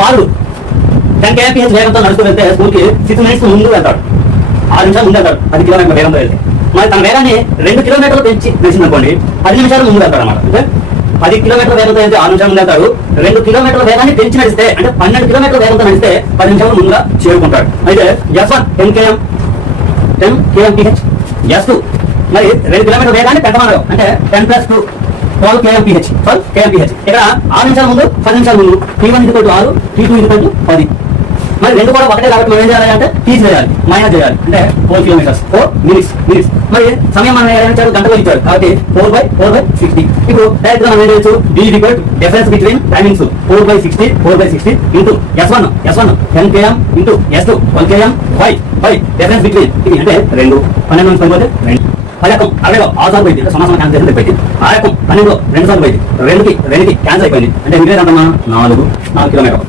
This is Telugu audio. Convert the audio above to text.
బాలుడు 10 kmph వేగంతో నడుస్తూ వెళ్తే స్కూల్కి 6 minutes ముందు వెళ్తాడు, 6 నిమిషాలు ముందు వెళ్తాడు 10 కిలోమీటర్ల వేగంతో వెళ్తే. మరి తన వేగాన్ని 2 కిలోమీటర్లు పెంచిందనుకోండి 10 నిమిషాలు ముందు వెళ్తాడు అనమాట. అంటే 10 కిలోమీటర్ల వేగంతో వెళ్తే 6 నిమిషాలు ముందు వెళ్తాడు. 2 కిలోమీటర్ల వేగాన్ని పెంచి నడిస్తే అంటే 12 కిలోమీటర్ల వేగంతో నడిస్తే 10 నిమిషాలు ముందుగా చేరుకుంటాడు. అయితే S1 10 kmph, S2 మరి 2 కిలోమీటర్ల వేగాన్ని పెంచమన్నారు అంటే 10 + 2 12 kmph. ఇక్కడ 6 నిమిషాల ముందు 10 నిమిషాల ముందు T1 = 6, T2 = 10. మరి రెండు కూడా ఒకటే కాబట్టి మనం ఏం చేయాలి అంటే తీసివేయాలి, మైనస్ చేయాలి అంటే 4 kilometers 4 minutes. మరి సమయం మనం ఇచ్చాడు, గంటలో ఇచ్చాడు కాబట్టి 4/60. ఇప్పుడు డైరెక్ట్ గా మనం ఏం చేయొచ్చు, D = difference between timings 4/60 into S1 10 km into S2 12 km by difference between ఇది అంటే 2 12 నుంచి పోతే 2 10 60 6 సార్లు పోయింది, సమాసం క్యాన్సిల్ చేసి అయిపోయింది. 12 2 సార్లు పోయింది, 2కి క్యాన్సిల్ అయిపోయింది అంటే మిగిలిన 4 కిలోమీటర్.